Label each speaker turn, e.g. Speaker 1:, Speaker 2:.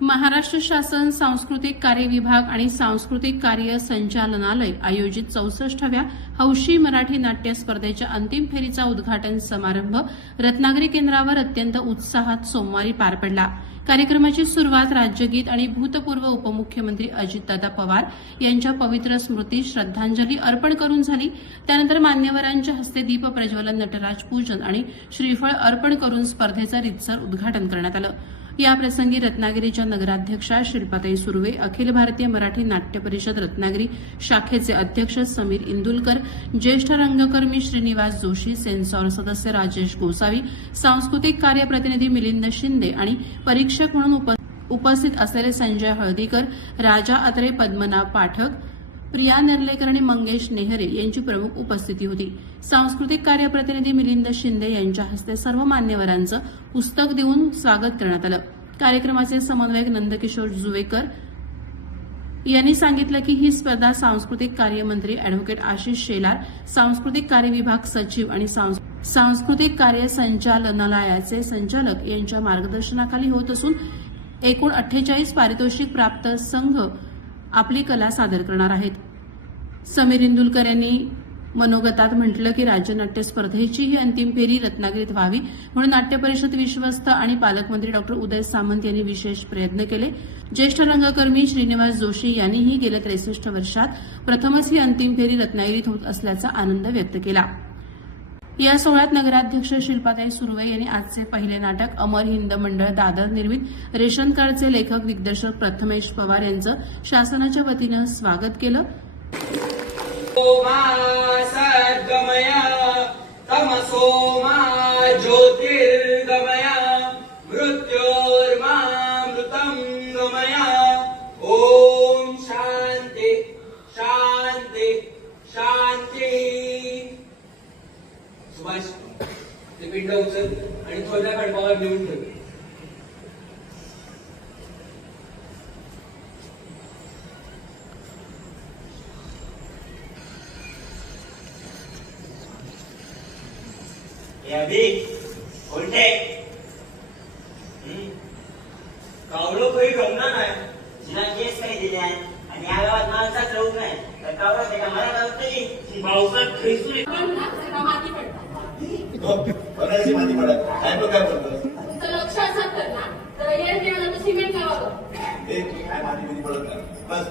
Speaker 1: महाराष्ट्र शासन सांस्कृतिक कार्य विभाग आणि सांस्कृतिक कार्य संचालनालय आयोजित चौसष्टाव्या हौशी मराठी नाट्य स्पर्धेच्या अंतिम फेरीचा उद्घाटन समारंभ रत्नागिरी केंद्रावर अत्यंत उत्साहात सोमवारी पार पडला. कार्यक्रमाची सुरुवात राज्यगीत आणि भूतपूर्व उपमुख्यमंत्री अजितदादा पवार यांच्या पवित्र स्मृती श्रद्धांजली अर्पण करून झाली. त्यानंतर मान्यवरांच्या हस्ते दीप प्रज्वलन नटराज पूजन आणि श्रीफळ अर्पण करून स्पर्धेचं रितसर उद्घाटन करण्यात आलं. याप्रसंगी रत्नागिरीच्या नगराध्यक्षा शिल्पाताई सुर्वे अखिल भारतीय मराठी नाट्य परिषद रत्नागिरी शाखेचे अध्यक्ष समीर इंदुलकर ज्येष्ठ रंगकर्मी श्रीनिवास जोशी सेन्सॉर सदस्य राजेश गोसावी सांस्कृतिक कार्यप्रतिनिधी मिलिंद शिंदे आणि परीक्षक म्हणून उप- उपस्थित असलेले संजय हळदीकर राजा अत्रे पद्मनाभ पाठक प्रिया नेर्लेकर आणि मंगेश नेहरे यांची प्रमुख उपस्थिती होती. सांस्कृतिक कार्य प्रतिनिधी मिलिंद शिंदे यांच्या हस्ते सर्व मान्यवरांचं पुस्तक देऊन स्वागत करण्यात आलं. कार्यक्रमाचे समन्वयक नंदकिशोर जुवेकर यांनी सांगितलं की ही स्पर्धा सांस्कृतिक कार्यमंत्री अॅडव्होकेट आशिष शेलार सांस्कृतिक कार्य विभाग सचिव आणि सांस्कृतिक कार्य संचालनालयाचे संचालक यांच्या मार्गदर्शनाखाली होत असून एकूण अठ्ठेचाळीस पारितोषिक प्राप्त संघ आपली कला सादर करणार आहेत. समीर इंदुलकर यांनी मनोगतात म्हटलं की राज्य नाट्य स्पर्धेची ही अंतिम फेरी रत्नागिरीत व्हावी म्हणून नाट्य परिषद विश्वस्त आणि पालकमंत्री डॉक्टर उदय सामंत यांनी विशेष प्रयत्न केले. ज्येष्ठ रंगकर्मी श्रीनिवास जोशी यांनीही गेल्या त्रेसष्ट वर्षात प्रथमच ही अंतिम फेरी रत्नागिरीत होत असल्याचा आनंद व्यक्त केला. या सोहळ्यात नगराध्यक्ष शिल्पाताई सुर्वे यांनी आजचे पहिले नाटक अमर हिंद मंडळ दादर निर्मित. रेशन कार्डचे लेखक दिग्दर्शक प्रथमेश पवार यांचं शासनाच्या वतीनं स्वागत केलं.
Speaker 2: मा ॐ शान्ति शान्ति शान्ति। सुभाष ते पिंड उचल आणि थोड्या खडपावर नेऊन ठेव.
Speaker 3: हे कावळो काही गमना नाही. तिला केस काही दिले आहे आणि या गावात माणसा ठेवत नाही. तर कावळा त्याच्या मला नाही पावसात खैसून
Speaker 4: बघायची काय काय
Speaker 5: लक्ष असत तर ना. सिमेंट
Speaker 4: काय पडत नाही. बस.